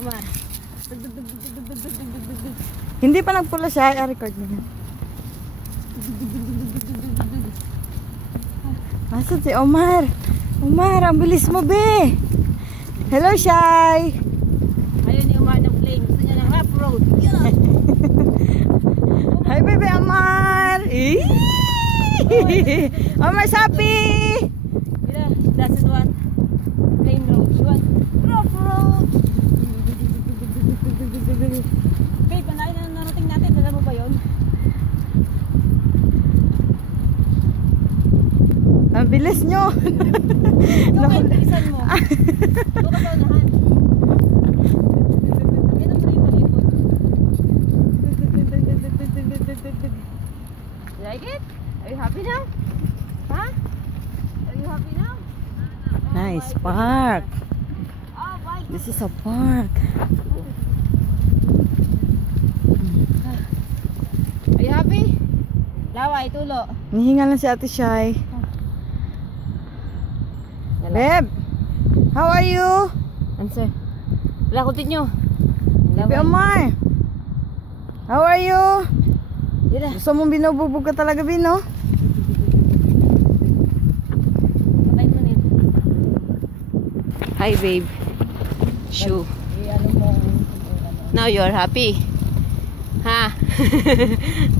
Omar. Hindi pa nagpula siya. I-record mo yan. Asan si Omar? Omar, ang bilis mo, be. Hello, Shy. Ayun yung Omar ng plane. Gusto niya ng rough road. Hi, baby Omar. Omar's happy. Mira, doesn't want plain road. She wants rough road. Babe, panahin na narating natin. Alam mo ba yun? Ang bilis nyo. Ikaw kayo, bilisan mo. Ito ka sa unahan. Yan ang malipot-lipot. You like it? Are you happy now? Huh? Are you happy now? Nice park. Oh, bye. This is a park. Are you happy? Laway, tulo. Nihinga lang si Ate Shy. Babe, how are you? Answer. Wala, continue. Baby Omar, how are you? Yun na. Gusto mong binububog ka talaga, Bino? Patay mo nito. Hi babe. Shoo. Now you're happy. Ha?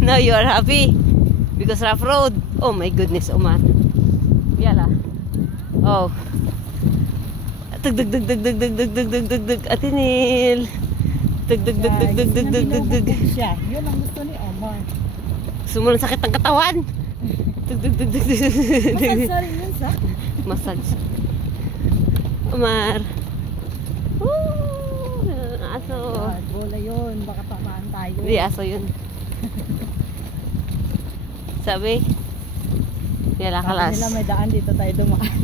Now you're happy. Because rough road. Oh my goodness, Omar. Yala. Oh. Tug dug dug dug dug dug dug dug dug dug dug Atinil. Tug dug dug dug dug dug dug dug dug. Siya, yun ang gusto ni Omar. Sumulang sakit ng katawan. Tug dug dug dug dug. Sorry, yun sa? Massage. Omar. Aso. Bola yun, baka tamaan tayo. Hindi, aso yun. Sabi? Yala kalas. Sabi nila may daan dito tayo dumaan.